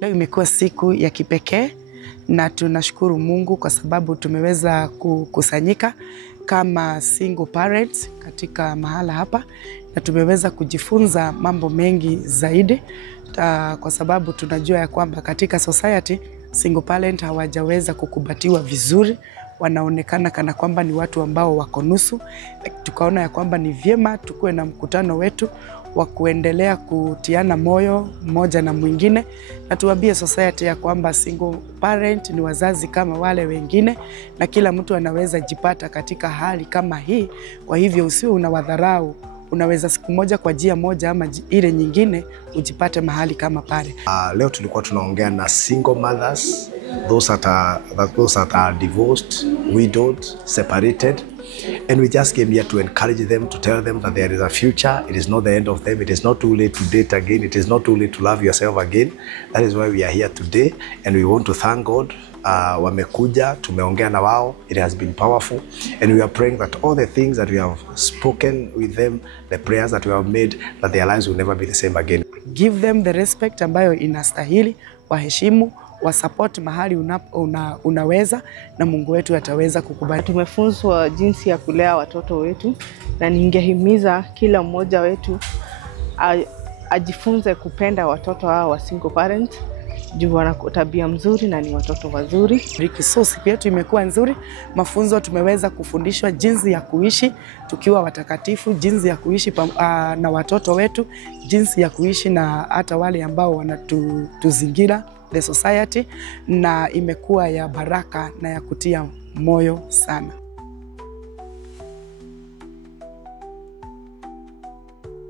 Leo imekuwa siku ya kipekee na tunashukuru Mungu kwa sababu tumeweza kukusanyika kama single parents katika mahala hapa na tumeweza kujifunza mambo mengi zaidi kwa sababu tunajua ya kwamba katika society single parent hawajaweza kukubatiwa vizuri, wanaonekana kana kwamba ni watu ambao wako nusu. Tukaona ya kwamba ni vyema tukue na mkutano wetu wa kuendelea kutiana moyo mmoja na mwingine na tuambie society ya kwamba single parent ni wazazi kama wale wengine na kila mtu anaweza jipata katika hali kama hii. Kwa hivyo usiwe unawadharau, unaweza siku moja kwa njia moja ama ile nyingine ujipate mahali kama pale. Leo tulikuwa tunaongea na single mothers, those that are divorced, widowed, separated. And we just came here to encourage them, to tell them that there is a future. It is not the end of them. It is not too late to date again. It is not too late to love yourself again. That is why we are here today. And we want to thank God. Wamekuja, tumeongea na wao. It has been powerful. And we are praying that all the things that we have spoken with them, the prayers that we have made, that their lives will never be the same again. Give them the respect ambayo inastahili, waheshimu, wasupport mahali unaweza na Mungu wetu ataweza kukubali. Tumefunzwa jinsi ya kulea watoto wetu na ningehimiza kila mmoja wetu ajifunze kupenda watoto hao wa single parent juu wana tabia mzuri na ni watoto wazuri. So siku yetu imekuwa nzuri, mafunzo tumeweza kufundishwa jinsi ya kuishi tukiwa watakatifu, jinsi ya kuishi na watoto wetu, jinsi ya kuishi na hata wale ambao wanatuzingira the society, na imekuwa ya baraka na ya kutia moyo sana.